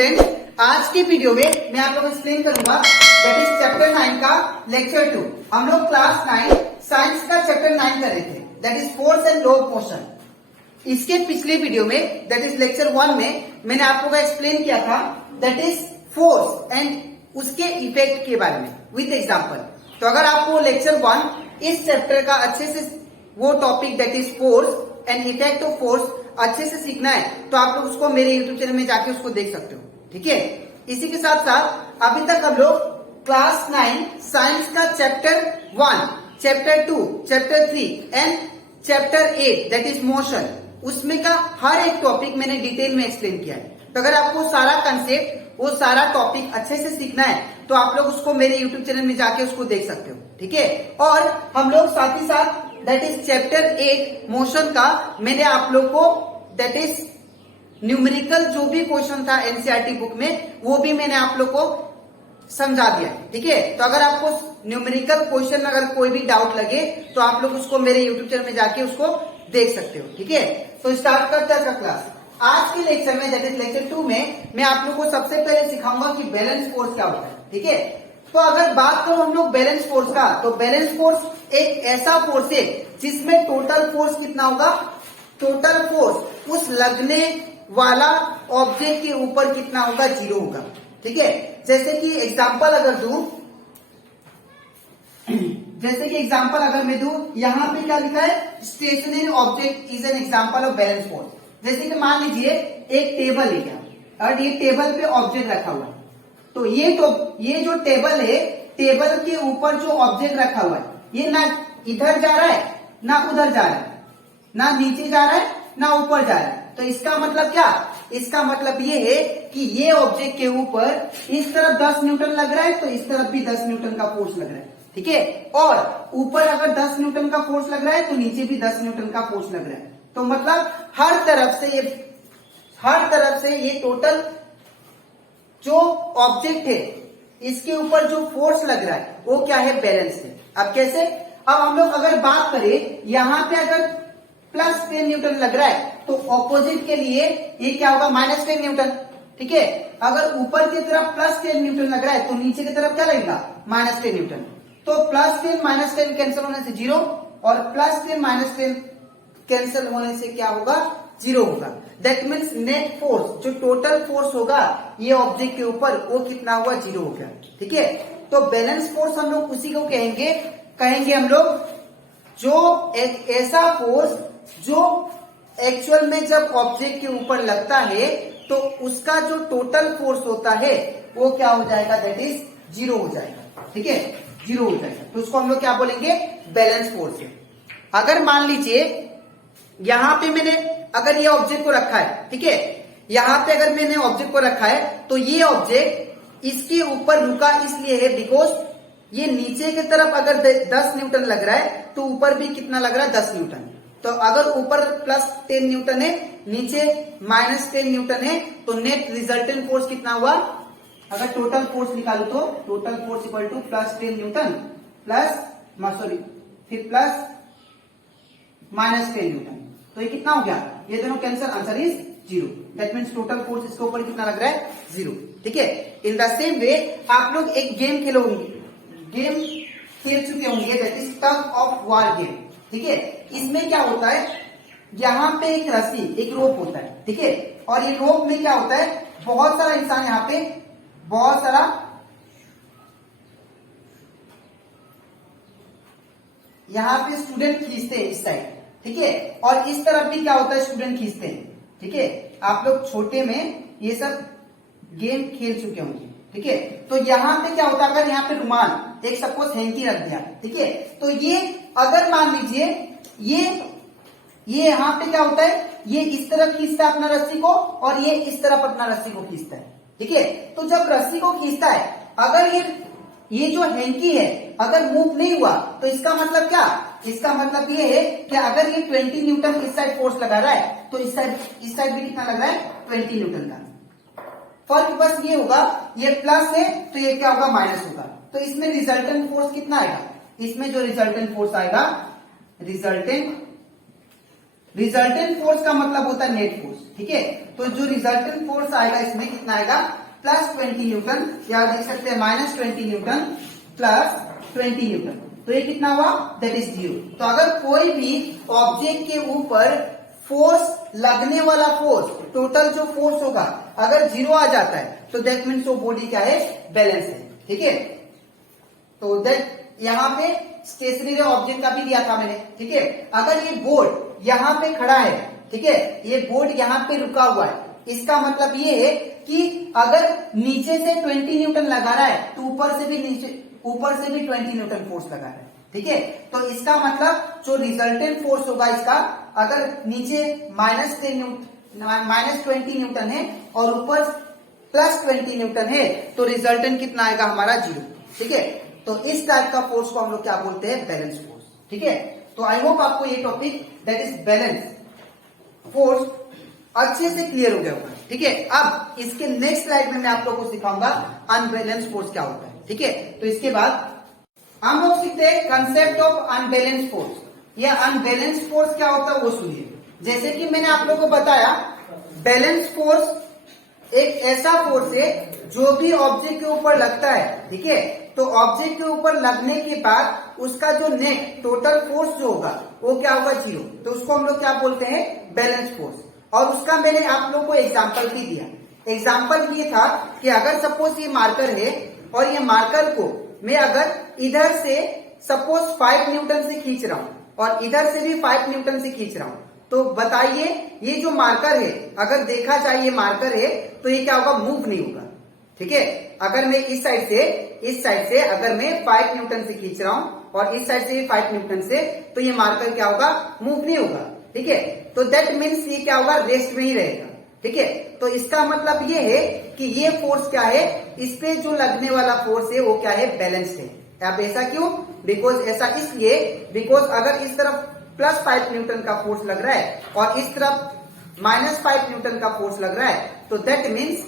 Student, आज की video में मैं आप लोगों को एक्सप्लेन करूंगा दैट इज चैप्टर 9 का लेक्चर 2। हम लोग क्लास 9 साइंस का चैप्टर 9 कर रहे थे that is force and law of motion. इसके पिछले वीडियो में दैट इज लेक्चर 1 में मैंने आप लोगों को एक्सप्लेन किया था दैट इज फोर्स एंड उसके इफेक्ट के बारे में विद एग्जाम्पल। तो अगर आपको लेक्चर 1 इस चैप्टर का अच्छे से वो topic that is force and effect of force अच्छे से सीखना है तो आप लोग उसको मेरे यूट्यूब चैनल में जाके उसको देख सकते हो, ठीक है। इसी के साथ साथ अभी तक हम लोग क्लास 9 साइंस का chapter 1, chapter 2, chapter 3 and chapter 8 that is motion, उसमें का हर एक टॉपिक मैंने डिटेल में एक्सप्लेन किया है। तो अगर आपको सारा कंसेप्ट वो सारा टॉपिक अच्छे से सीखना है तो आप लोग उसको मेरे यूट्यूब चैनल में जाके उसको देख सकते हो, ठीक है। और हम लोग साथ ही साथ दैट इज चैप्टर 8 मोशन का मैंने आप लोग को दैट इज न्यूमेरिकल जो भी क्वेश्चन था एनसीईआरटी बुक में वो भी मैंने आप लोग को समझा दिया, ठीक है। तो अगर आपको न्यूमेरिकल क्वेश्चन अगर कोई भी डाउट लगे तो आप लोग उसको मेरे यूट्यूब चैनल में जाके उसको देख सकते हो, ठीक है। तो स्टार्ट करते हैं क्लास। आज के लेक्चर में दैट इज लेक्चर 2 में मैं आप लोग को सबसे पहले सिखाऊंगा कि बैलेंस फोर्स क्या होता है, ठीक है। तो अगर बात करो हम लोग बैलेंस फोर्स का, तो बैलेंस फोर्स एक ऐसा फोर्स है जिसमें टोटल फोर्स कितना होगा, टोटल फोर्स उस लगने वाला ऑब्जेक्ट के ऊपर कितना होगा, 0 होगा, ठीक है। जैसे कि एग्जांपल अगर दूं, जैसे कि एग्जांपल अगर मैं दूं, यहां पे क्या लिखा है, stationary object is an example of balance force. जैसे कि मान लीजिए एक टेबल है क्या, और ये टेबल पे ऑब्जेक्ट रखा हुआ है, तो ये जो टेबल है, टेबल के ऊपर जो ऑब्जेक्ट रखा हुआ है ये ना इधर जा रहा है ना उधर जा रहा है, ना नीचे जा रहा है ना ऊपर जा रहा है। तो इसका मतलब क्या, इसका मतलब ये है कि ये ऑब्जेक्ट के ऊपर इस तरफ 10 न्यूटन लग रहा है तो इस तरफ भी 10 न्यूटन का फोर्स लग रहा है, ठीक है। और ऊपर अगर 10 न्यूटन का फोर्स लग रहा है तो नीचे भी 10 न्यूटन का फोर्स लग रहा है। तो मतलब हर तरफ से ये टोटल जो ऑब्जेक्ट है इसके ऊपर जो फोर्स लग रहा है वो क्या है, बैलेंस है। अब कैसे, अब हम लोग अगर बात करें यहां पे अगर प्लस 10 न्यूटन लग रहा है तो ऑपोजिट के लिए ये क्या होगा, माइनस 10 न्यूटन, ठीक है। अगर ऊपर की तरफ प्लस 10 न्यूटन लग रहा है तो नीचे की तरफ क्या लगेगा, माइनस 10 न्यूटन। तो प्लस 10 माइनस 10 कैंसिल होने से 0 और प्लस 10 माइनस 10 कैंसिल होने से क्या होगा, 0 होगा। दैट मीन्स नेट फोर्स जो टोटल फोर्स होगा ये ऑब्जेक्ट के ऊपर वो कितना हुआ, 0 हो गया, ठीक है। तो बैलेंस फोर्स हम लोग उसी को कहेंगे हम लोग जो एक ऐसा फोर्स जो एक्चुअल में जब ऑब्जेक्ट के ऊपर लगता है तो उसका जो टोटल फोर्स होता है वो क्या हो जाएगा, दैट इज 0 हो जाएगा, ठीक है, 0 हो जाएगा। तो उसको हम लोग क्या बोलेंगे, बैलेंस फोर्स है। अगर मान लीजिए यहां पे मैंने अगर ये ऑब्जेक्ट को रखा है, ठीक है, यहां पे अगर मैंने ऑब्जेक्ट को रखा है तो ये ऑब्जेक्ट इसके ऊपर रुका इसलिए है बिकॉज ये नीचे की तरफ अगर 10 न्यूटन लग रहा है तो ऊपर भी कितना लग रहा है, 10 न्यूटन। तो अगर ऊपर प्लस 10 न्यूटन है नीचे माइनस 10 न्यूटन है तो नेट रिजल्टेंट फोर्स कितना हुआ, अगर टोटल फोर्स निकालो तो total force equal two plus 10 Newton फिर प्लस माइनस 10 न्यूटन। तो ये कितना हो गया, ये दोनों cancel, answer is 0। That means total force इसके ऊपर कितना लग रहा है, 0, ठीक है। इन द सेम वे आप लोग एक गेम खेल चुके होंगे that is tug of war game, ठीक है। इसमें क्या होता है, यहाँ पे एक रस्सी एक रोप होता है, ठीक है, और ये रोप में क्या होता है, बहुत सारा इंसान यहाँ पे बहुत सारा यहाँ पे स्टूडेंट खींचते हैं इस साइड, ठीक है, और इस तरफ भी क्या होता है, स्टूडेंट खींचते हैं, ठीक है। आप लोग छोटे में ये सब गेम खेल चुके होंगे, ठीक है। तो यहाँ पे क्या होता है, अगर यहाँ पे रुमाल एक सपोज हैंकी रख दिया, ठीक है, तो ये अगर मान लीजिए ये यहाँ पे क्या होता है, ये इस तरफ खींचता है अपना रस्सी को और ये इस तरफ अपना रस्सी को खींचता है, ठीक है। तो जब रस्सी को खींचता है अगर ये जो हैंकी है अगर मूव नहीं हुआ तो इसका मतलब क्या, इसका मतलब ये है कि अगर ये 20 न्यूटन इस साइड फोर्स लगा रहा है तो इस साइड भी कितना लग रहा है, 20 न्यूटन का। फर्क बस ये होगा, ये प्लस है तो ये क्या होगा, माइनस होगा। तो इसमें रिजल्टेंट फोर्स कितना आएगा, इसमें जो रिजल्टेंट फोर्स आएगा, रिजल्टेंट रिजल्टेंट फोर्स का मतलब होता है नेट फोर्स, ठीक है। तो जो रिजल्टेंट फोर्स आएगा इसमें कितना आएगा, +20 न्यूटन, या देख सकते हैं -20 न्यूटन +20 न्यूटन। तो ये कितना हुआ, दैट इज 0। तो अगर कोई भी ऑब्जेक्ट के ऊपर फोर्स लगने वाला फोर्स, टोटल जो फोर्स होगा अगर 0 आ जाता है तो दैट मीन्स वो बॉडी क्या है, बैलेंस है, ठीक है। तो दैट यहाँ पे स्टेशनरी ऑब्जेक्ट का भी दिया था मैंने, ठीक है। अगर ये बोर्ड यहाँ पे खड़ा है, ठीक है, ये बोर्ड यहाँ पे रुका हुआ है, इसका मतलब ये है कि अगर नीचे से 20 न्यूटन लगा रहा है तो ऊपर से भी 20 न्यूटन फोर्स लगा रहा है, ठीक है। तो इसका मतलब जो रिजल्टेंट फोर्स होगा इसका, अगर नीचे -20 न्यूटन है और ऊपर +20 न्यूटन है तो रिजल्टेंट कितना आएगा हमारा, 0, ठीक है। तो इस टाइप का फोर्स को हम लोग क्या बोलते हैं, बैलेंस फोर्स, ठीक है। तो आई होप आपको ये topic that is balance force अच्छे से क्लियर हो गया होगा, ठीक है। अब इसके नेक्स्ट स्लाइड में मैं आप लोगों को सिखाऊंगा अनबैलेंस फोर्स क्या होता है, ठीक है। तो इसके बाद हम लोग सीखते हैं कंसेप्ट ऑफ अनबैलेंस फोर्स। यह अनबैलेंस फोर्स क्या होता है वो सुनिए। जैसे कि मैंने आप लोगों को बताया, बैलेंस फोर्स एक ऐसा फोर्स है जो भी ऑब्जेक्ट के ऊपर लगता है, ठीक है। तो ऑब्जेक्ट के ऊपर लगने के बाद उसका जो नेट टोटल फोर्स जो होगा वो क्या होगा, 0। तो उसको हम लोग क्या बोलते हैं, बैलेंस फोर्स। और उसका मैंने आप लोग को एग्जाम्पल भी दिया। एग्जाम्पल ये था कि अगर सपोज ये मार्कर है और ये मार्कर को मैं अगर इधर से सपोज 5 न्यूटन से खींच रहा हूं और इधर से भी 5 न्यूटन से खींच रहा हूं, तो बताइए ये जो मार्कर है, अगर देखा जाए ये मार्कर है तो ये क्या होगा, मूव नहीं होगा, ठीक है। अगर मैं इस साइड से अगर मैं 5 न्यूटन से खींच रहा हूं और इस साइड से भी 5 न्यूटन से, तो ये मार्कर क्या होगा, मूव नहीं होगा, ठीक है। तो दैट मीन्स ये क्या होगा, रेस्ट में ही रहेगा, ठीक है। तो इसका मतलब ये है कि ये फोर्स क्या है, इस पे जो लगने वाला फोर्स है वो क्या है, बैलेंस है। अब ऐसा क्यों, बिकॉज ऐसा इसलिए बिकॉज अगर इस तरफ +5 न्यूटन का फोर्स लग रहा है और इस तरफ -5 न्यूटन का फोर्स लग रहा है, तो दैट मीन्स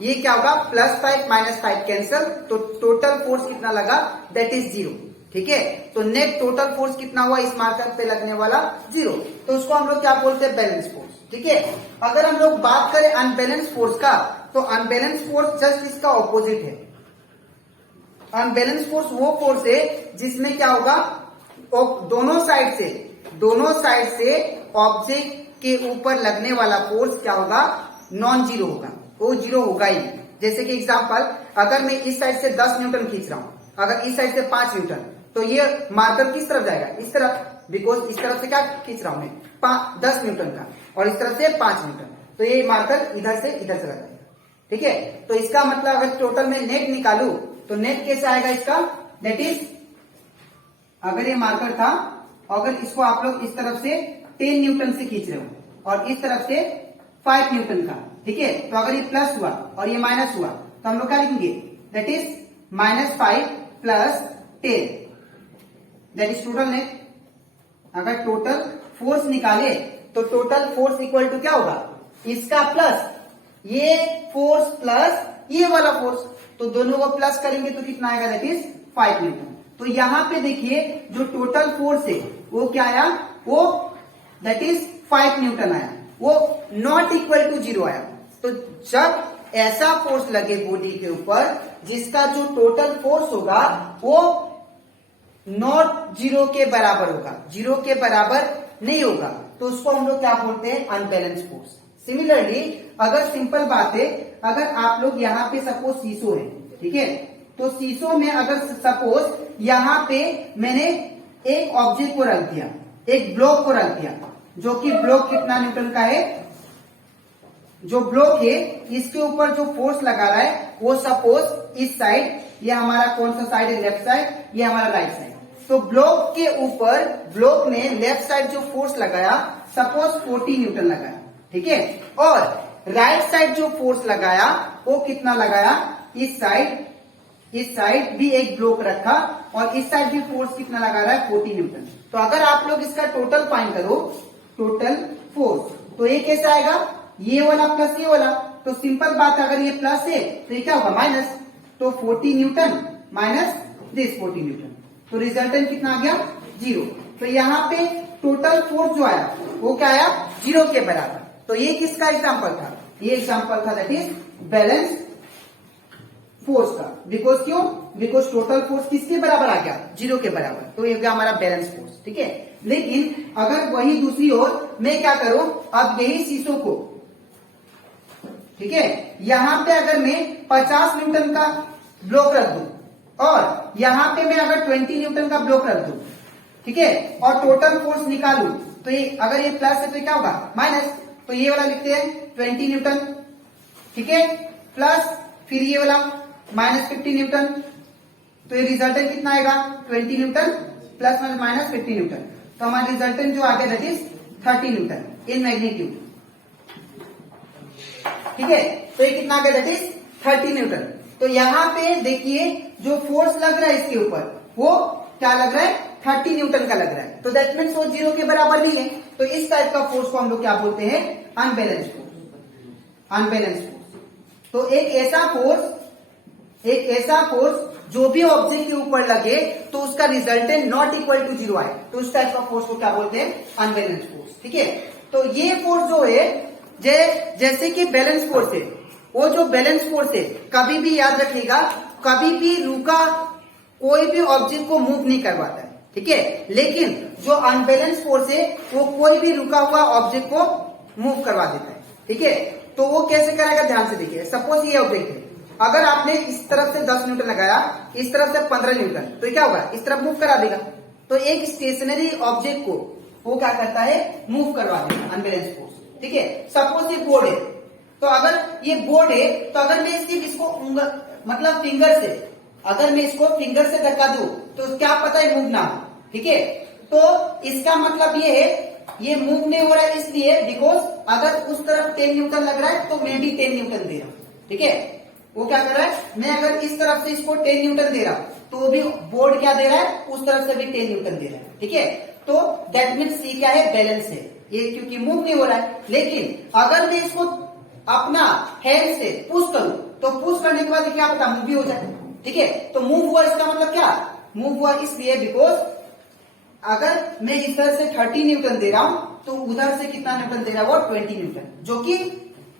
ये क्या होगा, +5 -5 कैंसल, तो टोटल फोर्स कितना लगा, दैट इज 0, ठीक है। तो नेट टोटल फोर्स कितना हुआ इस मार्कर पे लगने वाला, 0। तो उसको हम लोग क्या बोलते हैं, बैलेंस फोर्स, ठीक है। अगर हम लोग बात करें अनबैलेंस फोर्स का, तो अनबैलेंस फोर्स जस्ट इसका ऑपोजिट है। अनबैलेंस फोर्स वो फोर्स है जिसमें क्या होगा, दोनों साइड से ऑब्जेक्ट के ऊपर लगने वाला फोर्स क्या होगा, नॉन जीरो होगा, वो 0 होगा ही। जैसे कि एग्जांपल, अगर मैं इस साइड से 10 न्यूटन खींच रहा हूं, अगर इस साइड से 5 न्यूटन, तो ये मार्कर किस तरफ जाएगा, इस तरफ, बिकॉज इस तरफ से क्या खींच रहा हूं मैं, 10 न्यूटन का, और इस तरफ से 5 न्यूटन, तो ये मार्कर इधर से इधर चला जाएगा, ठीक है। तो इसका मतलब अगर टोटल में नेट निकालू तो नेट कैसे आएगा इसका, दैट इज, अगर ये मार्कर था, अगर इसको आप लोग इस तरफ से 10 न्यूटन से खींच रहे हो और इस तरफ से 5 न्यूटन का, ठीक है। तो अगर ये प्लस हुआ और ये माइनस हुआ तो हम लोग क्या लिखेंगे, that is -5 + 10, that is total net. अगर टोटल फोर्स निकाले तो टोटल फोर्स इक्वल टू क्या होगा, इसका प्लस ये फोर्स प्लस ये वाला फोर्स, तो दोनों को प्लस करेंगे तो कितना आएगा, दैट इज 5 न्यूटन। तो यहां पे देखिए जो टोटल फोर्स है वो क्या आया, वो दैट इज 5 न्यूटन आया, वो नॉट इक्वल टू 0 आया। तो जब ऐसा फोर्स लगे बॉडी के ऊपर जिसका जो टोटल फोर्स होगा वो नॉट 0 के बराबर होगा, 0 के बराबर नहीं होगा, तो उसको हम लोग क्या बोलते हैं, अनबैलेंस फोर्स। सिमिलरली अगर सिंपल बात है, अगर आप लोग यहाँ पे सपोज सीसो है, ठीक है, तो सीसो में अगर सपोज यहाँ पे मैंने एक ऑब्जेक्ट को रख दिया, एक ब्लॉक को रख दिया, जो कि ब्लॉक कितना न्यूटन का है, जो ब्लॉक है इसके ऊपर जो फोर्स लगा रहा है वो सपोज इस साइड, ये हमारा कौन सा साइड है, लेफ्ट साइड, ये हमारा राइट साइड। तो ब्लॉक के ऊपर, ब्लॉक ने लेफ्ट साइड जो फोर्स लगाया सपोज 40 न्यूटन लगाया, ठीक है, और राइट साइड जो फोर्स लगाया वो कितना लगाया, इस साइड भी एक ब्लॉक रखा और इस साइड भी फोर्स कितना लगा रहा है, 40 न्यूटन। तो अगर आप लोग इसका टोटल फाइंड करो, टोटल फोर्स, तो ये कैसे आएगा, ये वाला प्लस ये वाला, तो सिंपल बात, अगर ये प्लस है तो ये क्या होगा, माइनस, तो 40 न्यूटन माइनस दिस 40 न्यूटन, तो रिजल्टेंट कितना आ गया, 0। तो यहाँ पे टोटल फोर्स जो आया वो क्या आया, 0 के बराबर। तो ये किसका एग्जाम्पल था, ये एग्जाम्पल था दैट इज बैलेंस फोर्स का। बिकॉज क्यों, बिकॉज टोटल फोर्स किसके बराबर आ गया, 0 के बराबर, तो ये हो गया हमारा बैलेंस फोर्स। ठीक है, लेकिन अगर वही दूसरी ओर मैं क्या करूं, अब यही शीशों को, ठीक है, यहां पे अगर मैं 50 न्यूटन का ब्लॉक रख दूं और यहां पे मैं अगर 20 न्यूटन का ब्लॉक रख दूं, ठीक है, और टोटल फोर्स निकालूं, तो ये अगर ये प्लस है तो क्या होगा माइनस, तो ये वाला लिखते हैं 20 न्यूटन, ठीक है, प्लस फिर ये वाला -50 न्यूटन, तो ये रिजल्टेंट कितना आएगा 20 न्यूटन प्लस माइनस 50 न्यूटन, तो हमारा रिजल्टेंट जो आ गया that is 30 Newton in magnitude. ठीक है, तो ये कितना आ गया दैट इज 30 न्यूटन। तो यहां पे देखिए जो फोर्स लग रहा है इसके ऊपर वो क्या लग रहा है, 30 न्यूटन का लग रहा है, तो दैट मीन्स वो 0 के बराबर नहीं है। तो इस टाइप का फोर्स को हम लोग क्या बोलते हैं, अनबैलेंस फोर्स, अनबैलेंस फोर्स। तो एक ऐसा फोर्स जो भी ऑब्जेक्ट के ऊपर लगे तो उसका रिजल्टेंट नॉट इक्वल टू 0 आए, तो उस टाइप का फोर्स को क्या बोलते हैं, अनबैलेंस फोर्स। ठीक है, तो ये फोर्स जो है जैसे कि बैलेंस फोर्स है, वो जो बैलेंस फोर्स है कभी भी याद रखिएगा, कभी भी रुका कोई भी ऑब्जेक्ट को मूव नहीं करवाता है। ठीक है, लेकिन जो अनबैलेंस फोर्स है वो कोई भी रुका हुआ ऑब्जेक्ट को मूव करवा देता है। ठीक है, तो वो कैसे कराएगा, ध्यान से देखिए। सपोज ये ऑब्जेक्ट है, अगर आपने इस तरफ से 10 न्यूटन लगाया, इस तरफ से 15 न्यूटन, तो क्या होगा, इस तरफ मूव करा देगा। तो एक स्टेशनरी ऑब्जेक्ट को वो क्या करता है, मूव करवा देगा, अनबैलेंस फोर्स। ठीक है, सपोज ये बोर्ड है, तो अगर ये बोर्ड है तो अगर मैं इसको मतलब फिंगर से, अगर मैं इसको फिंगर से धक्का दूं तो क्या पता है मूव ना हो। ठीक है, तो इसका मतलब ये है ये मूव नहीं हो रहा है, इसलिए बिकॉज अगर उस तरफ 10 न्यूटन लग रहा है तो मैं भी 10 न्यूटन दे रहा हूं। ठीक है, वो क्या कर रहा है, मैं अगर इस तरफ से इसको 10 न्यूटन दे रहा हूं तो वो भी बोर्ड क्या दे रहा है, उस तरफ से भी 10 न्यूटन दे रहा है। ठीक है, तो दैट मीन्स ये क्या है, बैलेंस है ये, क्योंकि मूव नहीं हो रहा है। लेकिन अगर मैं इसको अपना हैंड से पुश करूं तो पुश करने के बाद क्या पता मूव भी हो जाए। ठीक है, तो मूव हुआ इसका मतलब क्या, मूव हुआ इसलिए बिकॉज अगर मैं इधर से 30 न्यूटन दे रहा हूं तो उधर से कितना न्यूटन दे रहा है, वो 20 न्यूटन, जो कि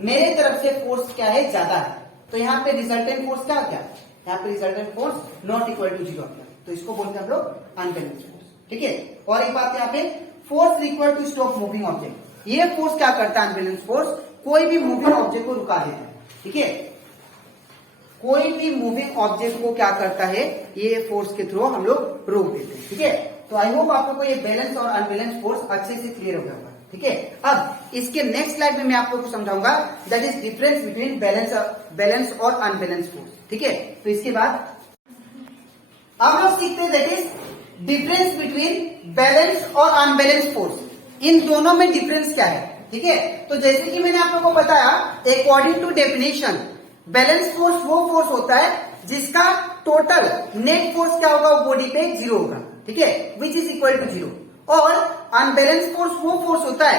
मेरे तरफ से फोर्स क्या है, ज्यादा है। तो यहाँ पे रिजल्टेंट फोर्स क्या क्या, यहाँ पे resultant force not equal to 0 गया, तो इसको बोलते हैं हम लोग अनबैलेंस फोर्स। ठीक है, और एक बात यहाँ पे, force required to stop moving object, ये फोर्स क्या करता है, अनबैलेंस फोर्स कोई भी मूविंग ऑब्जेक्ट को रुका देता है। ठीक है, कोई भी मूविंग ऑब्जेक्ट को क्या करता है, ये फोर्स के थ्रू हम लोग रोक देते हैं। ठीक है, तो आई होप आप लोग को ये बैलेंस और अनबैलेंस फोर्स अच्छे से क्लियर हो गया होगा। ठीक है, अब इसके नेक्स्ट स्लाइड में मैं आप लोग को समझाऊंगा that is difference between balance और अनबैलेंस फोर्स। ठीक है, तो इसके बाद अब लोग सीखते हैं that is difference between balance और अनबैलेंस फोर्स, इन दोनों में डिफरेंस क्या है। ठीक है, तो जैसे कि मैंने आप लोगों को बताया, according to definition balance force वो फोर्स होता है जिसका टोटल नेट फोर्स क्या होगा, वो बॉडी पे 0 होगा। ठीक है, विच इज इक्वल टू 0। और अनबैलेंस फोर्स वो फोर्स होता है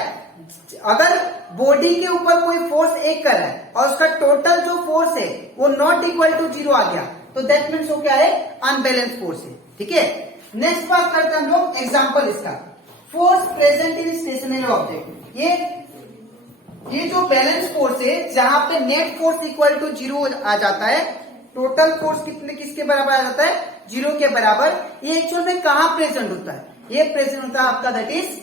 अगर बॉडी के ऊपर कोई फोर्स एक कर रहा है और उसका टोटल जो फोर्स है वो नॉट इक्वल टू 0 आ गया, तो दैट मीन्स वो क्या है, अनबैलेंस फोर्स है। ठीक है, नेक्स्ट बात करते हैं हम लोग एग्जाम्पल इसका, force present in stationary object. ये जो बैलेंस फोर्स है जहां पे नेट फोर्स इक्वल टू 0 आ जाता है, टोटल फोर्स किसके बराबर आ जाता है, 0 के बराबर, ये एक्चुअल में कहां प्रेजेंट होता है, ये प्रेजेंट होता है आपका दैट इज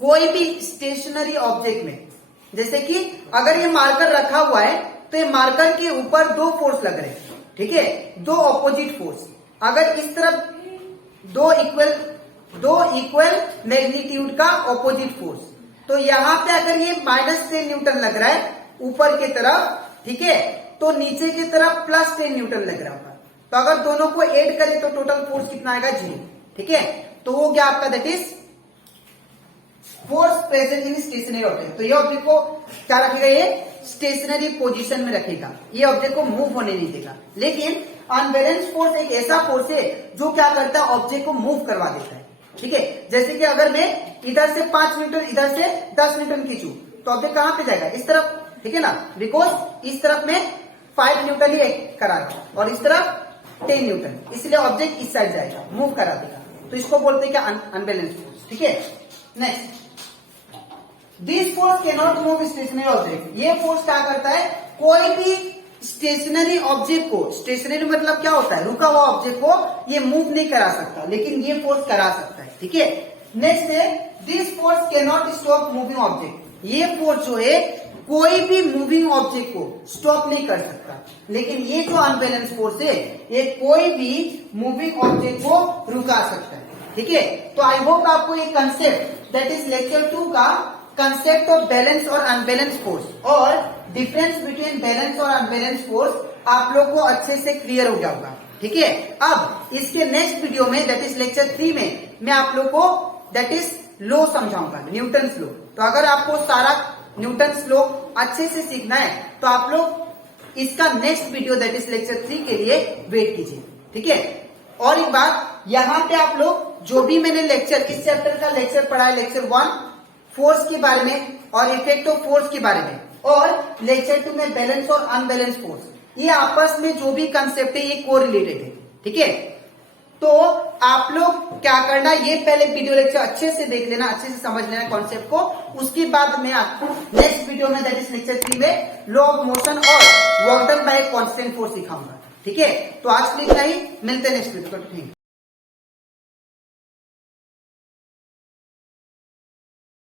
कोई भी स्टेशनरी ऑब्जेक्ट में। जैसे कि अगर ये मार्कर रखा हुआ है तो ये मार्कर के ऊपर 2 फोर्स लग रहे हैं। ठीक है, 2 ऑपोजिट फोर्स, अगर इस तरफ दो इक्वल मैग्नीट्यूड का ऑपोजिट फोर्स, तो यहां पे अगर ये -10 न्यूटन लग रहा है ऊपर की तरफ, ठीक है, तो नीचे की तरफ +10 न्यूटन लग रहा होगा। तो अगर दोनों को ऐड करें तो टोटल फोर्स कितना आएगा, 0। ठीक है, तो वो क्या आपका that is force present in stationary object. तो ये ऑब्जेक्ट को क्या रखेगा, ये स्टेशनरी पोजीशन में रखेगा, ये ऑब्जेक्ट को मूव होने नहीं देगा। लेकिन अनबैलेंस फोर्स एक ऐसा फोर्स है जो क्या करता है, ऑब्जेक्ट को मूव करवा देता है। ठीक है, जैसे कि अगर मैं इधर से 5 न्यूटन, इधर से 10 न्यूटन खींचू तो ऑब्जेक्ट कहां पे जाएगा, इस तरफ। ठीक है ना, बिकॉज इस तरफ में 5 न्यूटन ही करा और इस तरफ 10 न्यूटन, इसलिए ऑब्जेक्ट इस साइड जाएगा, मूव करा देगा। तो इसको बोलते हैं क्या, अनबैलेंस फोर्स। ठीक है, next, this force can not move stationary object. ये फोर्स क्या करता है, कोई भी स्टेशनरी ऑब्जेक्ट को, स्टेशनरी मतलब क्या होता है, रुका हुआ ऑब्जेक्ट को ये मूव नहीं करा सकता, लेकिन ये फोर्स करा सकता है। ठीक है, नेक्स्ट है, this force can not stop moving object. ये फोर्स जो है कोई भी मूविंग ऑब्जेक्ट को स्टॉप नहीं कर सकता, लेकिन ये जो अनबैलेंस फोर्स है ये कोई भी मूविंग ऑब्जेक्ट को रुका सकता है। ठीक है, तो आई होप आपको ये कंसेप्ट, दैट इज लेक्चर 2 का कंसेप्ट ऑफ बैलेंस और अनबैलेंस फोर्स और डिफरेंस बिटवीन बैलेंस और अनबैलेंस फोर्स आप लोग को अच्छे से क्लियर हो गया होगा। ठीक है, अब इसके नेक्स्ट वीडियो में, दैट इज लेक्चर 3 में, मैं आप लोग को दैट इज लॉ समझाऊंगा, न्यूटन्स लॉ। तो अगर आपको सारा न्यूटन्स लॉ अच्छे से सीखना है तो आप लोग इसका next video that is lecture 3 के लिए वेट कीजिए। ठीक है, और एक बात, यहाँ पे आप लोग जो भी मैंने लेक्चर, इस चैप्टर का लेक्चर पढ़ा है, लेक्चर 1 फोर्स के बारे में और इफेक्ट ऑफ फोर्स के बारे में, और लेक्चर 2 में बैलेंस और अनबैलेंस फोर्स, ये आपस में जो भी कंसेप्ट है ये को रिलेटेड है। ठीक है, तो आप लोग क्या करना, ये पहले वीडियो लेक्चर अच्छे से देख लेना, अच्छे से समझ लेना कॉन्सेप्ट को, उसके बाद मैं आपको नेक्स्ट वीडियो में दैट इज लेक्चर 3 में लॉ ऑफ मोशन और work done by constant force सिखाऊंगा। ठीक है, तो आज के लिए इतना ही, मिलते हैं नेक्स्ट वीडियो।